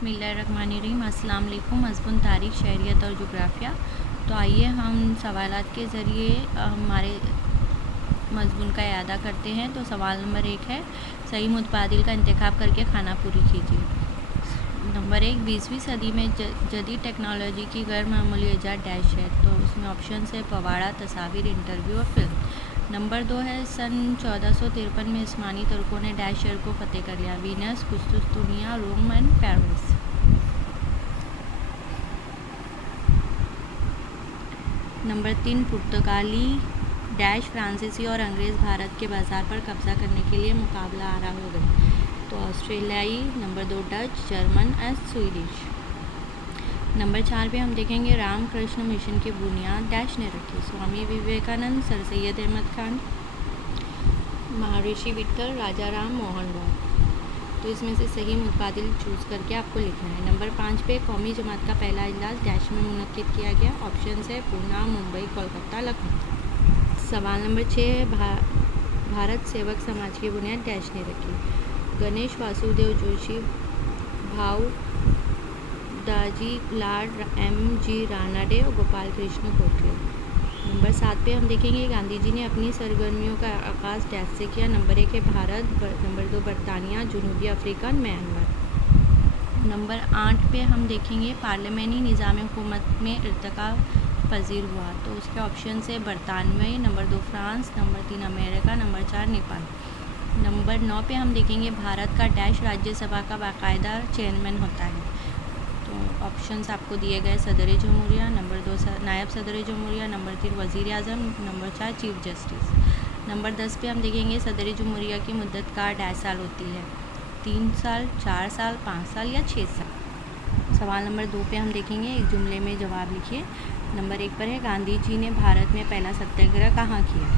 बिस्मिल्लाहिर्रहमानिर्रहीम। अस्सलाम वालेकुम। मज़मून तारीख़, शहरियत और जुग्राफ़िया। तो आइए हम सवालात के ज़रिए हमारे मज़मून का इआदा करते हैं। तो सवाल नंबर 1 है, सही मुतबादिल का इंतखाब करके खाना पूरी कीजिए। नंबर 1, 20वीं सदी में जदीद टेक्नोलॉजी की गैर मामूली ईजाद डैश है। तो उसमें ऑप्शन है पवाड़ा, तस्वीर, इंटरव्यू और फिल्म। नंबर 2 है, सन 1453 में उस्मानी तुर्कों ने डैश शहर को फतेह कर लिया। वीनस, कुस्तुनतुनिया, रोम एंड पेरिस। नंबर 3, पुर्तगाली डैश फ्रांसीसी और अंग्रेज़ भारत के बाज़ार पर कब्ज़ा करने के लिए मुकाबला आरा हो गए। तो ऑस्ट्रेलियाई। Number 2, Dutch, German and Swedish. Number 4 पे हम देखेंगे रामकृष्ण मिशन की बुनियाद डैश ने रखी। स्वामी विवेकानंद, सर सैयद अहमद खान, महर्षि विठल, राजा राम मोहन रॉय। तो इसमें से सही मुतबादिल चूज़ करके आपको लिखना है। नंबर 5 पे कौमी जमात का पहला इजलास डैश में मुनक्किद किया गया। ऑप्शन है पूना, मुंबई, कोलकाता, लखनऊ। सवाल नंबर 6 है, भारत सेवक समाज की बुनियाद डैश ने रखी। Ganesh Vasudev Joshi, Bhau Daji, Lord M.G. रानाडे और गोपाल कृष्ण गोखले। नंबर 7 पे हम देखेंगे गांधी जी ने अपनी सरगर्मियों का आगाज़ डैश से किया। नंबर 1 है भारत, नंबर 2 बरतानिया, जनूबी अफ्रीका, म्यांमार। नंबर 8 पे हम देखेंगे पार्लियामानी निज़ाम हुकूमत में इर्तिका पजीर हुआ। तो उसके ऑप्शन है बरतानवी, number 2 France, number 3 America, number 4 Nepal. Number 9 पे हम देखेंगे भारत का डैश राज्यसभा का बाकायदा चेयरमैन होता है। तो ऑप्शंस आपको दिए गए सदर जमहूरिया, नंबर 2 नायब सदर जमहूरिया, नंबर 3 वज़ीर आज़म, नंबर 4 चीफ जस्टिस। नंबर 10 पे हम देखेंगे सदर जमहूरिया की मुद्दत का डैश साल होती है। 3 साल, 4 साल, 5 साल या 6 साल। सवाल नंबर 2 पे हम देखेंगे एक जुमले में जवाब लिखिए। नंबर 1 पर है गांधी जी ने भारत में पहला सत्याग्रह कहाँ किया।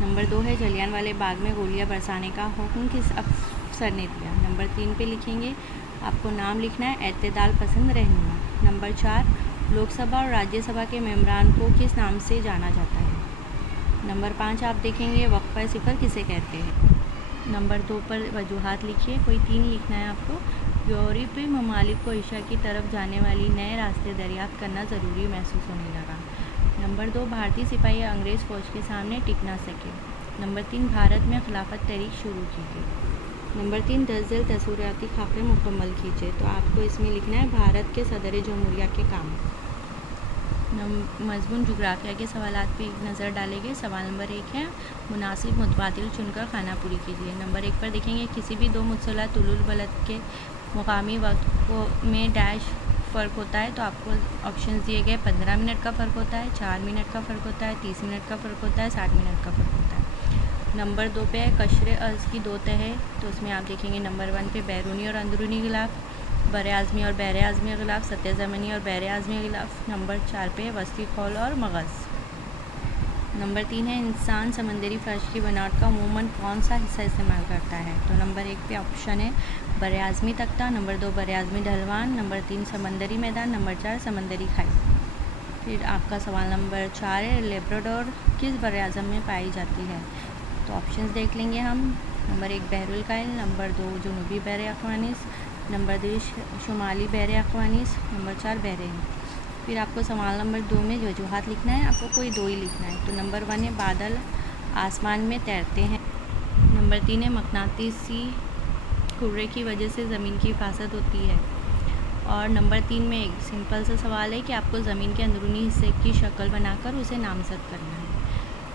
नंबर 2 है जलियांवाले बाग में गोलियां बरसाने का हुक्म किस अफसर ने दिया। नंबर 3 पे लिखेंगे आपको नाम लिखना है एतदाल पसंद रहनुमा। नंबर 4, लोकसभा और राज्यसभा के मेंबरान को किस नाम से जाना जाता है। नंबर 5 आप देखेंगे वक्फा सिफर किसे कहते हैं। नंबर 2 पर वजूहात लिखिए, कोई 3 लिखना है आपको। यूरोपीय ममालिक को एशिया की तरफ जाने वाली नए रास्ते दरियाफ्त करना ज़रूरी महसूस होने लगा। नंबर 2, भारतीय सिपाही अंग्रेज़ फ़ौज के सामने टिक ना सके। नंबर 3, भारत में खिलाफत तहरीक शुरू की गई। नंबर 3, 10 जल्द तस्वीराती खाके मुकम्मल कीजिए। तो आपको इसमें लिखना है भारत के सदर जमहूरिया के काम। मज़मून जुग्राफिया के सवालात पे एक नज़र डालेंगे। सवाल नंबर 1 है, मुनासिब मुतबादिल चुनकर खाना पूरी कीजिए। नंबर 1 पर देखेंगे किसी भी दो मुतसला तुलुल बलद के मुकामी वक्त में डैश फ़र्क होता है। तो आपको ऑप्शन दिए गए 15 मिनट का फ़र्क होता है, 4 मिनट का फ़र्क होता है, 30 मिनट का फ़र्क होता है, 60 मिनट का फ़र्क होता है। नंबर 2 पे है कशरे अर्ज़ की 2 तह है। तो उसमें आप देखेंगे नंबर 1 पे बैरूनी और अंदरूनी गिलाफ, बर आज़मी और बैर आज़मी गिलाफ, सतह ज़मीनी और बैर आज़मी गिलाफ। नंबर 4 पे वस्ती खौल और मगज़। नंबर 3 है इंसान समंदरी फर्श की बनावट का अमूमन कौन सा हिस्सा इस्तेमाल करता है। तो नंबर 1 पे ऑप्शन है बर आज़मी तख्ता, नंबर 2 बर आज़मी ढलवान, नंबर 3 समंदरी मैदान, नंबर 4 समंदरी खाई। फिर आपका सवाल नंबर 4 है लेब्राडोर किस बर आज़म में पाई जाती है। तो ऑप्शंस देख लेंगे हम। नंबर 1 बहरुल कायल, नंबर 2 जनूबी बहर अफ़गानिस, नंबर 3 शुमाली बहर अफ़गानिस, नंबर 4 बहर हिंद। फिर आपको सवाल नंबर 2 में वजूहात लिखना है, आपको कोई 2 ही लिखना है। तो नंबर 1 है बादल आसमान में तैरते हैं। नंबर 3 है मकनातीसी कुर्रे की वजह से ज़मीन की हिफाजत होती है। और नंबर 3 में एक सिंपल सा सवाल है कि आपको ज़मीन के अंदरूनी हिस्से की शक्ल बनाकर उसे नामज़द करना है।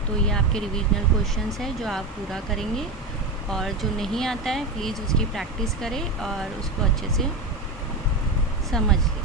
तो ये आपके रिविजनल क्वेश्चंस है जो आप पूरा करेंगे, और जो नहीं आता है प्लीज़ उसकी प्रैक्टिस करें और उसको अच्छे से समझ लें।